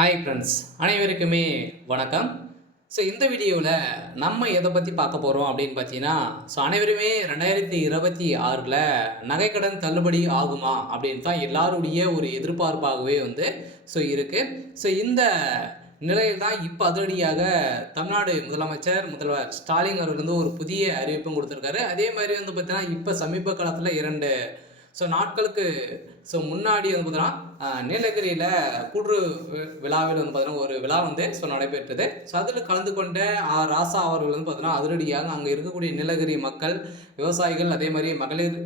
Hi friends, அனைவருக்குமே வணக்கம். இந்த வீடியோவில் நம்ம எதை பற்றி பார்க்க போகிறோம் அப்படின்னு பார்த்தீங்கன்னா, அனைவருமே 2026ல் நகைக்கடன் தள்ளுபடி ஆகுமா அப்படின்னு தான் எல்லாருடைய ஒரு எதிர்பார்ப்பாகவே இருக்குது. இந்த நிலையில் தான் இப்போ அதிரடியாக தமிழ்நாடு முதல்வர் ஸ்டாலின் அவர்கள் ஒரு புதிய அறிவிப்பும் கொடுத்துருக்காரு. அதே மாதிரி பார்த்தீங்கன்னா, இப்போ சமீப காலத்தில் 2 நாட்களுக்கு முன்னாடி பார்த்தீங்கன்னா, நீலகிரியில் கூற்று விழாவில் பார்த்தீங்கன்னா ஒரு விழா நடைபெற்றது. அதில் கலந்து கொண்ட ராசா அவர்கள் பார்த்தீங்கன்னா அதிரடியாக அங்கே இருக்கக்கூடிய நீலகிரி மக்கள், விவசாயிகள், அதே மாதிரி மகளிர்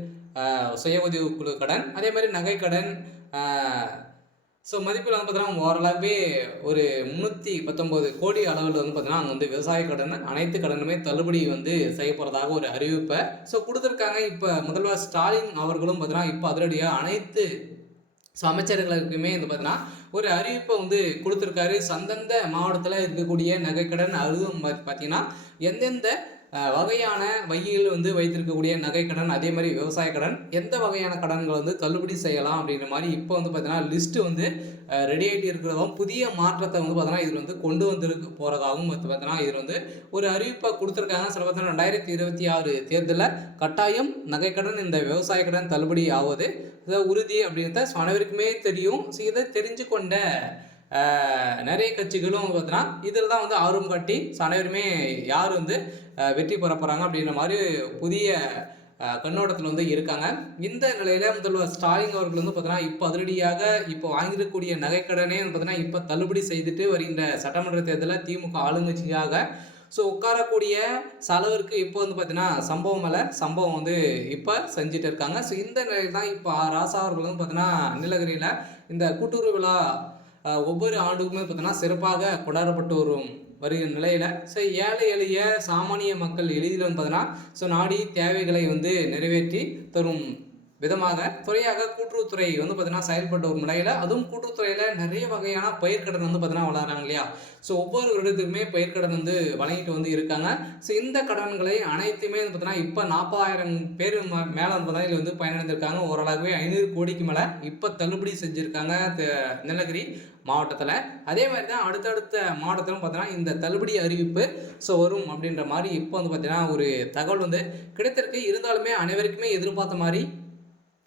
சுய உதவி குழு கடன், அதே மாதிரி நகைக்கடன் மதிப்பில் பார்த்தீங்கன்னா ஓரளவே ஒரு 319 கோடி அளவில் பார்த்தீங்கன்னா அங்கே விவசாய கடன் அனைத்து கடனுமே தள்ளுபடி செய்ய போகிறதாக ஒரு அறிவிப்பை கொடுத்துருக்காங்க. இப்போ முதல்வர் ஸ்டாலின் அவர்களும் பார்த்தீங்கன்னா இப்போ அதிரடியாக அனைத்து அமைச்சர்களுக்குமே பார்த்தீங்கன்னா ஒரு அறிவிப்பை கொடுத்துருக்காரு. அந்தந்த மாவட்டத்தில் இருக்கக்கூடிய நகைக்கடன் அதுவும் பார்த்தீங்கன்னா எந்தெந்த வகையான வங்கியில் வைத்திருக்கக்கூடிய நகைக்கடன், அதே மாதிரி விவசாய கடன், எந்த வகையான கடன்கள் தள்ளுபடி செய்யலாம் அப்படின்ற மாதிரி இப்போ பார்த்தீங்கன்னா லிஸ்ட்டு ரெடி ஆகிட்டு இருக்கிறதாகவும் புதிய மாற்றத்தை பார்த்தீங்கன்னா இதில் கொண்டு வந்திருக்கு போகிறதாகவும் பார்த்தீங்கன்னா இதில் ஒரு அறிவிப்பை கொடுத்துருக்காங்க. சில பார்த்தீங்கன்னா 2026 தேர்தலில் கட்டாயம் நகைக்கடன், இந்த விவசாய கடன் தள்ளுபடி ஆவது உறுதி அப்படின்றத அனைவருக்குமே தெரியும். இதை தெரிஞ்சு கொண்ட நிறைய கட்சிகளும் பார்த்தீங்கன்னா இதில் தான் ஆர்வம் காட்டி அனைவருமே யார் வெற்றி பெற போகிறாங்க அப்படின்ற மாதிரி புதிய கண்ணோட்டத்தில் இருக்காங்க. இந்த நிலையில் முதல்வர் ஸ்டாலின் அவர்கள் பார்த்தீங்கன்னா இப்போ அதிரடியாக இப்போ வாங்கியிருக்கக்கூடிய நகைக்கடனே பார்த்தீங்கன்னா இப்போ தள்ளுபடி செய்துட்டு வருகின்ற சட்டமன்ற தேர்தலில் திமுக ஆளுங்கட்சியாக உட்காரக்கூடிய செலவிற்கு இப்போ பார்த்தீங்கன்னா சம்பவம் மேலே சம்பவம் இப்போ செஞ்சுட்டு இருக்காங்க. இந்த நிலையில் தான் இப்போ ராசா அவர்கள் பார்த்தீங்கன்னா நீலகிரியில் இந்த கூட்டுறவு விழா ஒவ்வொரு ஆண்டுக்குமே பார்த்தீங்கன்னா சிறப்பாக கொண்டாடப்பட்டு வருகிற நிலையில் ஏழை எளிய சாமானிய மக்கள் எளிதில் பார்த்தீங்கன்னா நாடி தேவைகளை நிறைவேற்றி தரும் விதமாக துறையாக கூட்டுறவுத்துறை பார்த்தீங்கன்னா செயல்பட்ட ஒரு நிலையில், அதுவும் கூட்டுறவுத்துறையில் நிறைய வகையான பயிர்க்கடன் பார்த்தீங்கன்னா வளர்கிறாங்க இல்லையா. ஒவ்வொரு வருடத்துக்குமே பயிர்க்கடன் வழங்கிட்டு இருக்காங்க. இந்த கடன்களை அனைத்துமே பார்த்தீங்கன்னா இப்போ 40,000 பேர் மேலே பார்த்தீங்கன்னா இதில் பயனடைந்திருக்காங்க. ஓரளவுவே 500 கோடிக்கு மேலே இப்போ தள்ளுபடி செஞ்சுருக்காங்க நீலகிரி மாவட்டத்தில். அதே மாதிரி தான் அடுத்தடுத்த மாவட்டத்திலும் பார்த்தீங்கன்னா இந்த தள்ளுபடி அறிவிப்பு வரும் அப்படின்ற மாதிரி இப்போ பார்த்தீங்கன்னா ஒரு தகவல் கிடைத்திருக்கு. இருந்தாலுமே அனைவருக்குமே எதிர்பார்த்த மாதிரி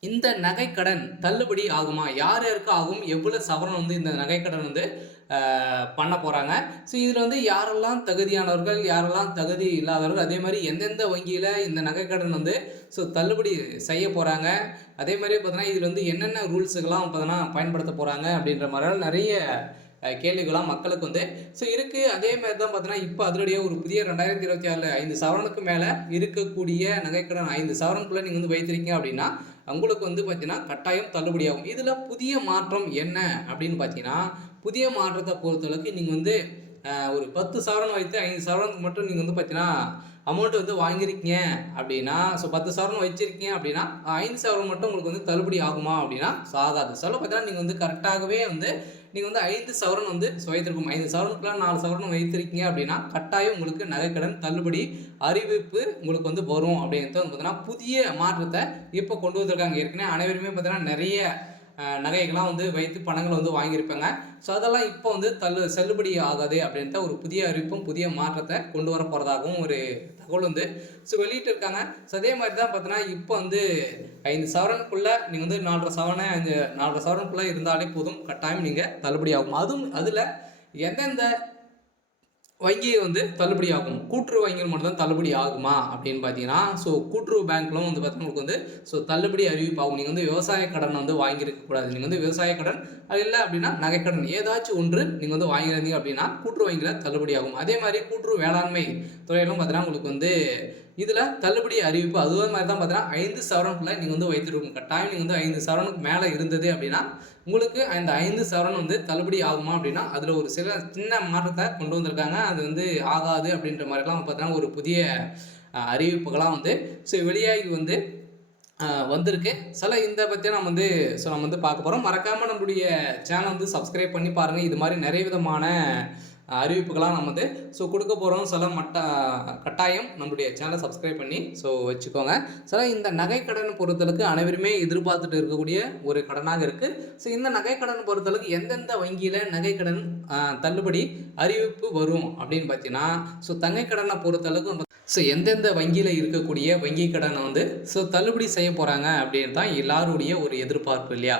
இந்த நகைக்கடன் தள்ளுபடி ஆகுமா, யார் யாருக்கு ஆகும், எவ்வளோ சவரன் இந்த நகைக்கடன் பண்ண போகிறாங்க. இதில் யாரெல்லாம் தகுதியானவர்கள், யாரெல்லாம் தகுதி இல்லாதவர்கள், அதே மாதிரி எந்தெந்த வங்கியில் இந்த நகைக்கடன் தள்ளுபடி செய்ய போகிறாங்க, அதே மாதிரி பார்த்தீங்கன்னா இதில் என்னென்ன ரூல்ஸுகள்லாம் பார்த்தீங்கன்னா பயன்படுத்த போகிறாங்க அப்படின்ற மாதிரிலாம் நிறைய கேள்விகளாம் மக்களுக்கு இருக்குது. அதே மாதிரி தான் பார்த்தீங்கன்னா இப்போ அதிரடியாக ஒரு புதிய 2026 5 சவரனுக்கு மேலே இருக்கக்கூடிய நகைக்கடன் 5 சவரனுக்குள்ளே நீங்கள் வைத்திருக்கீங்க அப்படின்னா உங்களுக்கு பார்த்தீங்கன்னா கட்டாயம் தள்ளுபடியாகும். இதில் புதிய மாற்றம் என்ன அப்படின்னு பார்த்தீங்கன்னா, புதிய மாற்றத்தை பொறுத்தளவுக்கு நீங்கள் ஒரு 10 சவரன் வைத்து 5 சவரனுக்கு மட்டும் நீங்கள் பார்த்தீங்கன்னா அமௌண்ட் வாங்கியிருக்கீங்க அப்படின்னா, 10 சவரன் வச்சுருக்கீங்க அப்படின்னா 5 சவரன் மட்டும் உங்களுக்கு தள்ளுபடி ஆகுமா அப்படின்னா ஆகாது. பார்த்தீங்கன்னா நீங்கள் கரெக்டாகவே நீங்கள் 5 சவரன் வைத்திருக்கும். 5 சவரனுக்குள்ள 4 சவரன் வைத்திருக்கீங்க அப்படின்னா கட்டாயம் உங்களுக்கு நகைக்கடன் தள்ளுபடி அறிவிப்பு உங்களுக்கு வரும் அப்படின்றது பார்த்தீங்கன்னா புதிய மாற்றத்தை இப்போ கொண்டு வந்திருக்காங்க. ஏற்கனவே அனைவருமே பார்த்தீங்கன்னா நிறைய நகைகள்லாம் வைத்து பணங்கள் வாங்கியிருப்பாங்க. அதெல்லாம் இப்போ செல்லுபடி ஆகாது அப்படின்ட்டு ஒரு புதிய அறிவிப்பும் புதிய மாற்றத்தை கொண்டு வர போகிறதாகவும் ஒரு தகவல் வெளியிட்டு இருக்காங்க. அதே மாதிரி தான் பார்த்தீங்கன்னா இப்போ 5 சவரனுக்குள்ளே நீங்கள் 4.5 சவரனுக்குள்ளே இருந்தாலே போதும், கட்டாயம் நீங்கள் தள்ளுபடி ஆகும். அதுவும் அதில் எந்தெந்த வங்கி தள்ளுபடி ஆகும், கூட்டுறவு வங்கிகள் மட்டும் தான் தள்ளுபடி ஆகுமா அப்படின்னு பார்த்தீங்கன்னா, கூட்டுறவு பேங்க்லும் பார்த்தீங்கன்னா உங்களுக்கு தள்ளுபடி அறிவிப்பு ஆகும். நீங்கள் விவசாய கடன் வாங்கியிருக்கக்கூடாது. நீங்கள் விவசாய கடன் அது இல்லை அப்படின்னா நகைக்கடன் ஏதாச்சும் ஒன்று நீங்கள் வாங்கியிருந்தீங்க அப்படின்னா கூட்டுறவு வங்கியில் தள்ளுபடி ஆகும். அதே மாதிரி கூட்டுறவு வேளாண்மை துறையிலும் பார்த்தீங்கன்னா உங்களுக்கு இதில் தள்ளுபடி அறிவிப்பு அதுவே மாதிரி தான் பார்த்தீங்கன்னா 5 சவரனுக்குள்ளே நீங்கள் வைத்திருக்கும். கட்டாயம் நீங்கள் 5 சவரனுக்கு மேலே இருந்தது அப்படின்னா உங்களுக்கு அந்த 5 சவரன் தள்ளுபடி ஆகுமா அப்படின்னா அதில் ஒரு சில சின்ன மாற்றத்தை கொண்டு வந்திருக்காங்க. அது ஆகாது அப்படின்ற மாதிரிலாம் பார்த்தீங்கன்னா ஒரு புதிய அறிவிப்புகளாம் வெளியாகி வந்திருக்கு. இந்த பற்றி நம்ம பார்க்க போகிறோம். மறக்காமல் நம்மளுடைய சேனல் சப்ஸ்கிரைப் பண்ணி பாருங்கள். இது மாதிரி நிறைய விதமான அறிவிப்புகளாக நம்ம வந்து கொடுக்க போகிறோம். சில கட்டாயம் நம்மளுடைய சேனலை சப்ஸ்கிரைப் பண்ணி வச்சுக்கோங்க. சில இந்த நகைக்கடன் பொறுத்தளவுக்கு அனைவருமே எதிர்பார்த்துட்டு இருக்கக்கூடிய ஒரு கடனாக இருக்குது. இந்த நகைக்கடன் பொறுத்தளவுக்கு எந்தெந்த வங்கியில் நகைக்கடன் தள்ளுபடி அறிவிப்பு வரும் அப்படின்னு பார்த்தீங்கன்னா, தங்கைக்கடனை பொறுத்தளவுக்கு எந்தெந்த வங்கியில் இருக்கக்கூடிய வங்கி கடனை வந்து தள்ளுபடி செய்ய போகிறாங்க அப்படின்னு தான் எல்லாருடைய ஒரு எதிர்பார்ப்பு இல்லையா?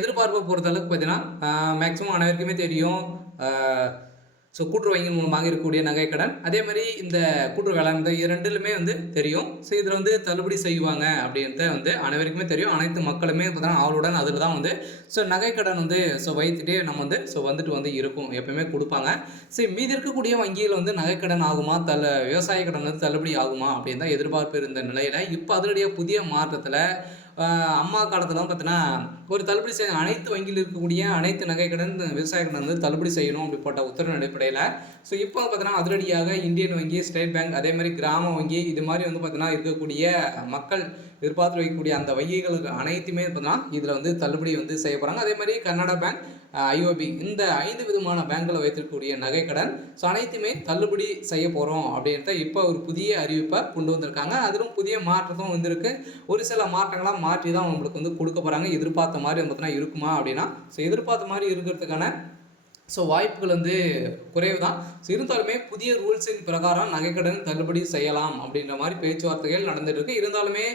எதிர்பார்ப்பை பொறுத்தளவுக்கு பார்த்தீங்கன்னா மேக்ஸிமம் அனைவருக்குமே தெரியும். கூட்டுறவு வங்கிகள் மூலமாக இருக்கக்கூடிய நகைக்கடன், அதே மாதிரி இந்த கூட்டுறவு வேளாண் இந்த இரண்டிலுமே வந்து தெரியும். இதில் வந்து தள்ளுபடி செய்வாங்க அப்படின்றத வந்து அனைவருக்குமே தெரியும். அனைத்து மக்களுமே பார்த்தீங்கன்னா ஆவலுடன் அதில் தான் வந்து நகைக்கடன் வந்து வைத்துட்டே நம்ம வந்து வந்துட்டு வந்து இருக்கும், எப்பயுமே கொடுப்பாங்க. மீதி இருக்கக்கூடிய வங்கியில் வந்து நகைக்கடன் ஆகுமா, விவசாய கடன் வந்து தள்ளுபடி ஆகுமா அப்படின்னு தான் எதிர்பார்ப்பு இருந்த நிலையில் இப்போ அதனுடைய புதிய மாற்றத்தில் அம்மா காலத்தில் பார்த்தீங்கன்னா ஒரு தள்ளுபடி செய்ய அனைத்து வங்கியில் இருக்கக்கூடிய அனைத்து நகைக்கடன் விவசாய கடன் வந்து தள்ளுபடி செய்யணும் அப்படிப்பட்ட உத்தரவின் அடிப்படையில் இப்போ பார்த்தீங்கன்னா அதிரடியாக இந்தியன் வங்கி, ஸ்டேட் பேங்க், அதே மாதிரி கிராம வங்கி இது மாதிரி வந்து பார்த்தீங்கன்னா இருக்கக்கூடிய மக்கள் எதிர்பார்த்து வைக்கக்கூடிய அந்த வங்கிகளுக்கு அனைத்துமே பார்த்தீங்கன்னா இதில் வந்து தள்ளுபடி வந்து செய்ய போகிறாங்க. அதே மாதிரி கர்நாடகா பேங்க், IOB இந்த 5 விதமான பேங்கில் வைத்திருக்கக்கூடிய நகைக்கடன் அனைத்துமே தள்ளுபடி செய்ய போகிறோம் அப்படின்றத இப்போ ஒரு புதிய அறிவிப்பை கொண்டு வந்திருக்காங்க. அதிலும் புதிய மாற்றத்தும் வந்திருக்கு. ஒரு சில மாற்றங்களாக மாற்றி தான் உங்களுக்கு வந்து கொடுக்க போகிறாங்க. எதிர்பார்த்த மாதிரி பார்த்தீங்கன்னா இருக்குமா அப்படின்னா எதிர்பார்த்த மாதிரி இருக்கிறதுக்கான வாய்ப்புகள் வந்து குறைவு தான். இருந்தாலுமே புதிய ரூல்ஸின் பிரகாரம் நகைக்கடன் தள்ளுபடி செய்யலாம் அப்படின்ற மாதிரி பேச்சுவார்த்தைகள் நடந்துட்டு இருக்கு. இருந்தாலுமே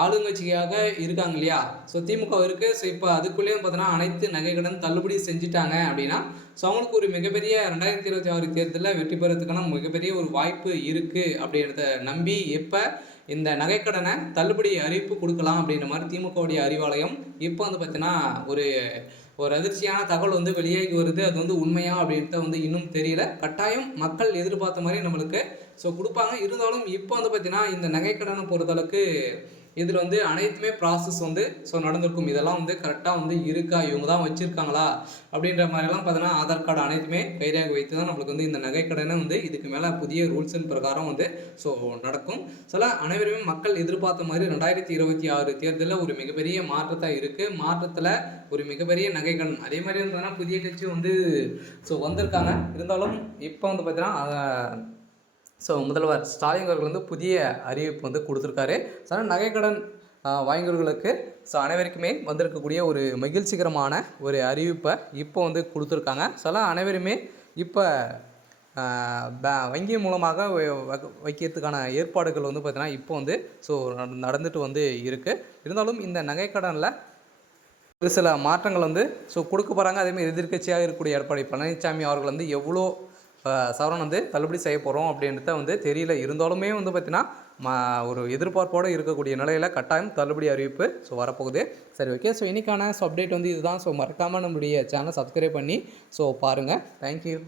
ஆளுங்கட்சியாக இருக்காங்க இல்லையா, திமுக இருக்குது. இப்போ அதுக்குள்ளேயும் பார்த்தீங்கன்னா அனைத்து நகைக்கடன் தள்ளுபடி செஞ்சுட்டாங்க அப்படின்னா அவங்களுக்கு ஒரு மிகப்பெரிய 2026 தேர்தலில் வெற்றி பெறதுக்கான மிகப்பெரிய ஒரு வாய்ப்பு இருக்குது அப்படின்றத நம்பி இப்போ இந்த நகைக்கடனை தள்ளுபடி அறிவிப்பு கொடுக்கலாம் அப்படின்ற மாதிரி திமுகவுடைய அறிவாலயம் இப்போ வந்து பார்த்தீங்கன்னா ஒரு அதிர்ச்சியான தகவல் வந்து வெளியாகி வருது. அது வந்து உண்மையா அப்படின்ட்டு வந்து இன்னும் தெரியல. கட்டாயம் மக்கள் எதிர்பார்த்த மாதிரி நம்மளுக்கு கொடுப்பாங்க. இருந்தாலும் இப்போ வந்து பார்த்தீங்கன்னா இந்த நகைக்கடனை பொறுத்தளவுக்கு இதில் வந்து அனைத்துமே ப்ராசஸ் வந்து நடந்திருக்கும். இதெல்லாம் வந்து கரெக்டாக வந்து இருக்கா, இவங்க தான் வச்சுருக்காங்களா அப்படின்ற மாதிரிலாம் பார்த்தீங்கன்னா ஆதார் கார்டு அனைத்துமே கைரேகை வைத்து தான் நம்மளுக்கு வந்து இந்த நகைக்கடனை வந்து இதுக்கு மேலே புதிய ரூல்ஸின் பிரகாரம் வந்து நடக்கும். அனைவருமே மக்கள் எதிர்பார்த்த மாதிரி 2026 தேர்தலில் ஒரு மிகப்பெரிய மாற்றத்தான் இருக்குது. மாற்றத்தில் ஒரு மிகப்பெரிய நகைக்கடன் அதே மாதிரி வந்து புதிய கட்சி வந்து வந்திருக்காங்க. இருந்தாலும் இப்போ வந்து பார்த்தீங்கன்னா முதல்வர் ஸ்டாலின் அவர்கள் வந்து புதிய அறிவிப்பு வந்து கொடுத்துருக்காரு. நகைக்கடன் வாங்கியவர்களுக்கு அனைவருக்குமே வந்திருக்கக்கூடிய ஒரு மகிழ்ச்சிகரமான ஒரு அறிவிப்பை இப்போ வந்து கொடுத்துருக்காங்க. அனைவருமே இப்போ வங்கி மூலமாக வைக்கிறதுக்கான ஏற்பாடுகள் வந்து பார்த்தீங்கன்னா இப்போ வந்து நடந்துட்டு வந்து இருக்குது. இருந்தாலும் இந்த நகைக்கடனில் ஒரு சில மாற்றங்கள் வந்து கொடுக்க போகிறாங்க. அதேமாதிரி எதிர்க்கட்சியாக இருக்கக்கூடிய எடப்பாடி பழனிசாமி அவர்கள் வந்து எவ்வளோ சவரன் வந்து தள்ளுபடி செய்ய போகிறோம் அப்படின்றத வந்து தெரியல. இருந்தாலுமே வந்து பார்த்தீங்கன்னா ஒரு எதிர்பார்ப்போடு இருக்கக்கூடிய நிலையில் கட்டாயம் தள்ளுபடி அறிவிப்பு வரப்போகுது. சரி, ஓகே. இன்றைக்கான அப்டேட் வந்து இதுதான். மறக்காமல் நம்மளுடைய சேனலை சப்ஸ்கிரைப் பண்ணி பாருங்கள். தேங்க்யூ.